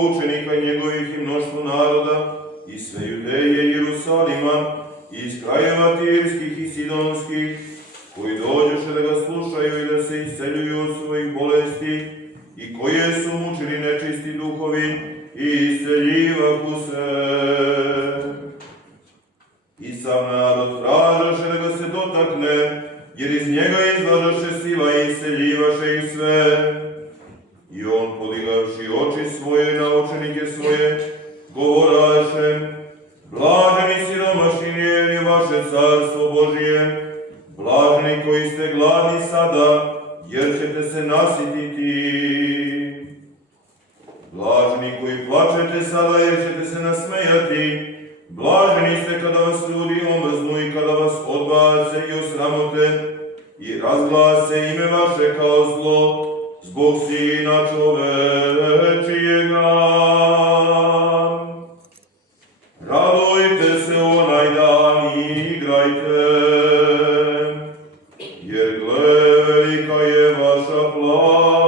učenika njegovih i mnoštvo naroda, i sve Judeje i Jerusalima, i iz krajeva Tirskih i Sidonskih, koji dođoše da ga slušaju i da se isceljuju od svojih bolesti, i koje su mučili nečisti duhovi, i isceljivahu se. I sav narod tražaše da ga se dotakne, jer iz njega izlažaše sila i isceljivaše ih sve. I on, podigavši oči svoje na učenike svoje, govoraše: Blaženi siromašni, jer je vaše carstvo Božije. Blaženi koji ste gladni sada, jer ćete se nasititi. Blaženi koji plačete sada, jer ćete se nasmejati. Blaženi ste kada vas ljudi omrznu i kada vas odbace i osramote i razglase ime vaše kao zlo zbog Sina čovečijega. Radujte se onaj dan i igrajte, jer gle velika je vaša plata